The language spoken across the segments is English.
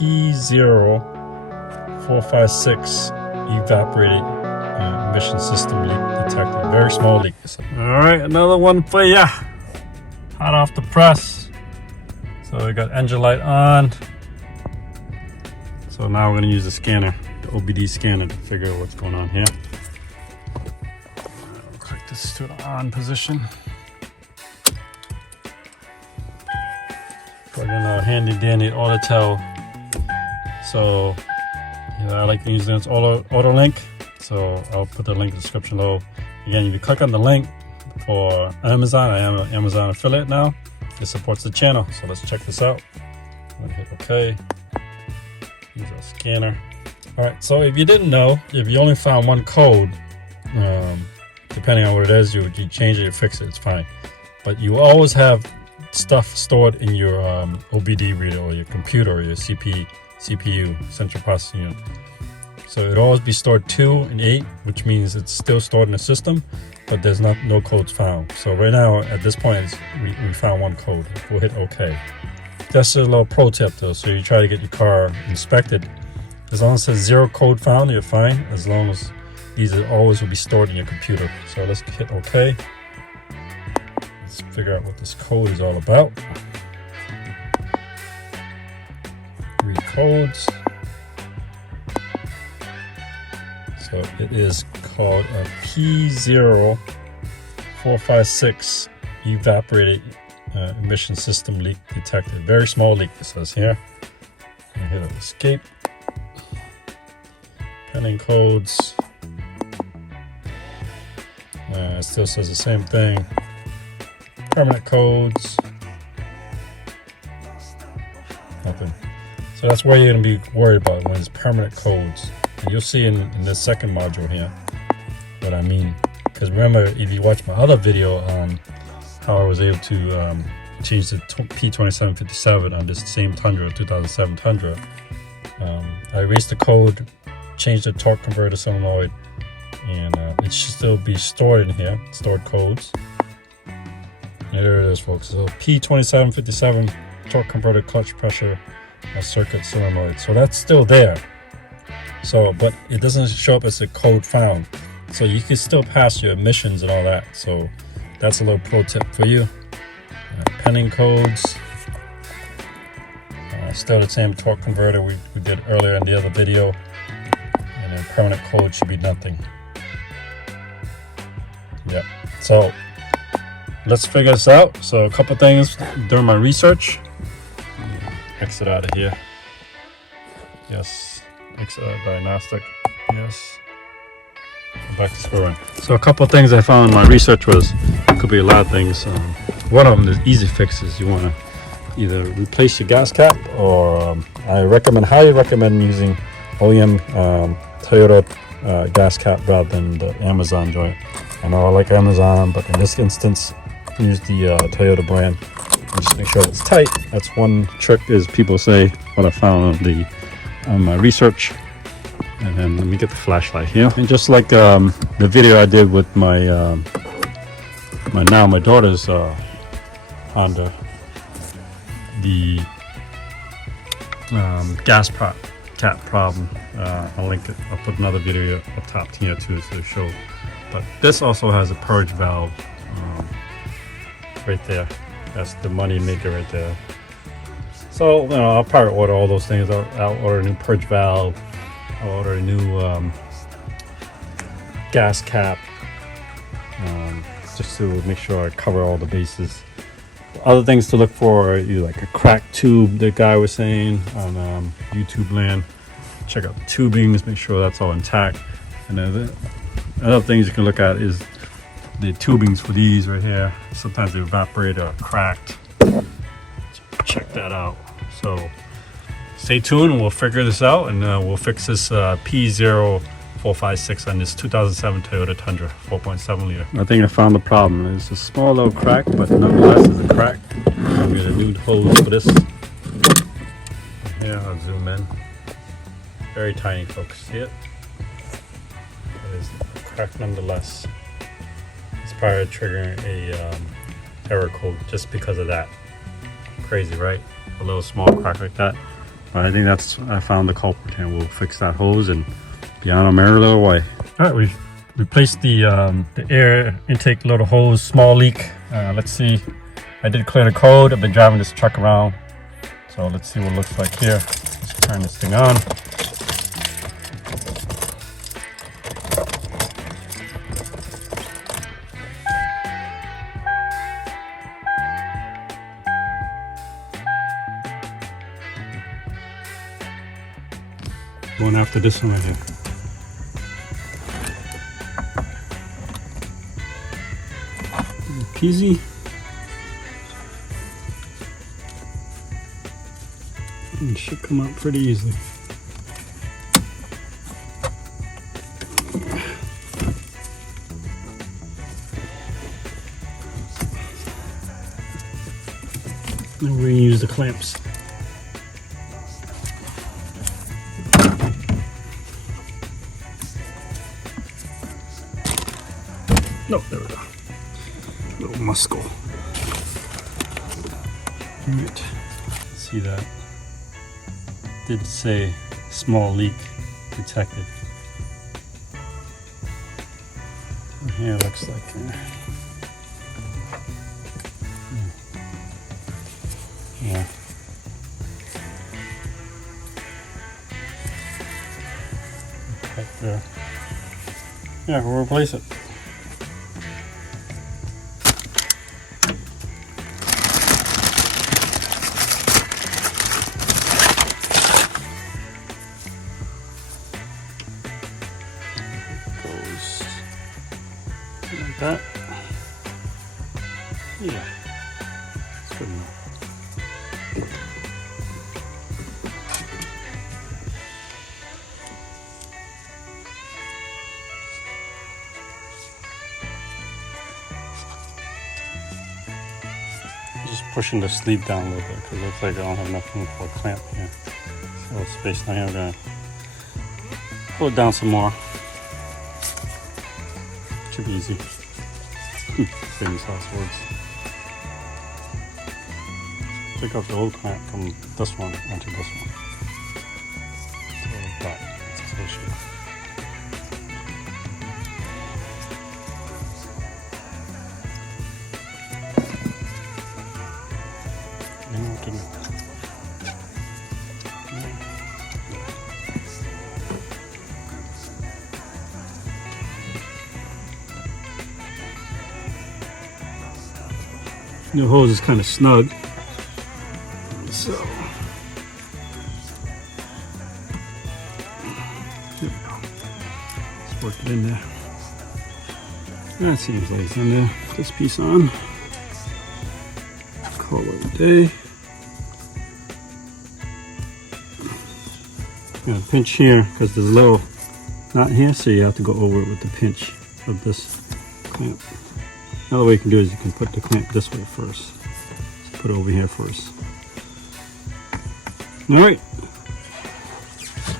P0456 evaporated emission system leak detected. Very small leak. All right, another one for ya. Hot off the press. So we got engine light on. So now we're gonna use the scanner, the OBD scanner, to figure out what's going on here. Click this to the on position. Plug in a handy dandy auto tell. So I like to use this auto link. So I'll put the link in the description below. Again, if you click on the link for Amazon, I am an Amazon affiliate now. It supports the channel. So let's check this out. I'm gonna hit OK. Use our scanner. All right. So if you didn't know, if you only found one code, depending on what it is, you change it, you fix it, it's fine. But you always have stuff stored in your OBD reader or your computer or your CPU, central processing unit. So it'll always be stored 2 and 8, which means it's still stored in the system, but there's no codes found. So right now, at this point, we found one code. We'll hit OK. That's a little pro tip though. So you try to get your car inspected. As long as it says 0 code found, you're fine. As long as these always will be stored in your computer. So let's hit OK. Let's figure out what this code is all about. Read codes. So it is called a P0456 evaporated emission system leak detected. Very small leak, it says here. I'm gonna hit escape. Pending codes. It still says the same thing. Permanent codes. Nothing. So that's where you're gonna be worried about when it's permanent codes. And you'll see in this second module here what I mean. Because remember, if you watch my other video on how I was able to change the P0757 on this same Tundra, 2007 Tundra, I erased the code, changed the torque converter solenoid, and it should still be stored in here, stored codes. And there it is, folks. So P2757 torque converter clutch pressure circuit solenoid. So that's still there. So, but it doesn't show up as a code found. So you can still pass your emissions and all that. So that's a little pro tip for you. Pending codes. Still the same torque converter we did earlier in the other video. And then permanent code should be nothing. Yep. So let's figure this out. So a couple things during my research. Exit out of here. Yes. Exit diagnostic. Yes. Back to square one. So a couple of things I found in my research was, could be a lot of things. One of them is easy fixes. You want to either replace your gas cap, or I highly recommend using OEM Toyota gas cap rather than the Amazon joint. I know I like Amazon, but in this instance, use the Toyota brand. And just make sure it's tight. That's one trick, is people say what I found on my research. And then let me get the flashlight here. And just like the video I did with my daughter's Honda, the gas cap problem. I'll link it. I'll put another video up top here too to show. But this also has a purge valve right there. That's the money maker right there. So I'll probably order all those things. I'll order a new purge valve. I'll order a new gas cap, just to make sure I cover all the bases. Other things to look for are either like a cracked tube, the guy was saying on YouTube land. Check out the tubings, make sure that's all intact. And then the other things you can look at is the tubings for these right here. Sometimes they evaporate or cracked. Check that out. So stay tuned and we'll figure this out, and we'll fix this P0456 on this 2007 Toyota Tundra 4.7 liter. I think I found the problem. It's a small little crack, but nonetheless it's a crack. I'm gonna need hose for this. Here, I'll zoom in. Very tiny, folks. See it? It is a crack nonetheless. It's probably triggering a error code just because of that. Crazy, right? A little small crack like that. But I think I found the culprit, and we'll fix that hose and be on our merry little way. All right, we've replaced the air intake little hose, small leak. Let's see. I did clear the code. I've been driving this truck around, so let's see what it looks like here. Let's turn this thing on. Going after this one right here. Peasy. It should come out pretty easily. Now we're going to use the clamps. No, there we go. Little muscle. Alright, see that? Did say small leak detected. And here it looks like. Yeah. Right there. Yeah, we'll replace it. Like that. Yeah, it's good enough. Just pushing the sleeve down a little bit because it looks like I don't have enough room for a clamp here. A little space down here. I'm gonna pull it down some more. Should be easy. Famous last words. Take off the old clamp from this one onto this one. So it's associated. The hose is kind of snug, so there we go. Let's work it in there. That seems like it's in there. Put this piece on. Call it a day. I'm gonna pinch here because there's a little knot here, so you have to go over it with the pinch of this clamp. Another way you can do is you can put the clamp this way first. Just put it over here first. All right,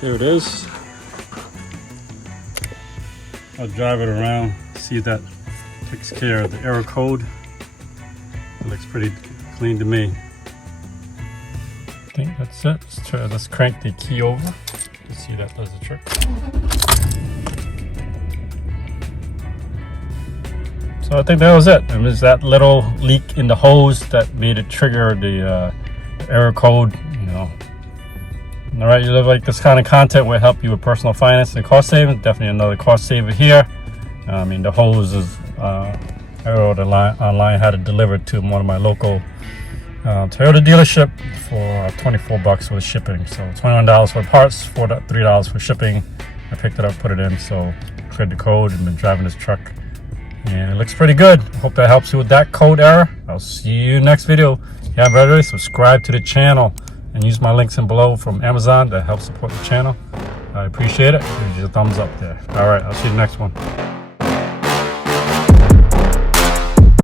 there it is. I'll drive it around, see if that takes care of the error code. It looks pretty clean to me. I think that's it. Let's crank the key over to see that does the trick. So I think that was it. It was that little leak in the hose that made it trigger the error code. You know. All right, you live like this kind of content will help you with personal finance and cost savings. Definitely another cost saver here. I mean, the hose is I ordered online, had it delivered to one of my local Toyota dealership for 24 bucks with shipping. So $21 for parts, $3 for shipping. I picked it up, put it in, so cleared the code and been driving this truck. And it looks pretty good. I hope that helps you with that code error. I'll see you next video. If you haven't already, subscribe to the channel and use my links in below from Amazon that help support the channel. I appreciate it. Give you a thumbs up there. All right, I'll see you in the next one.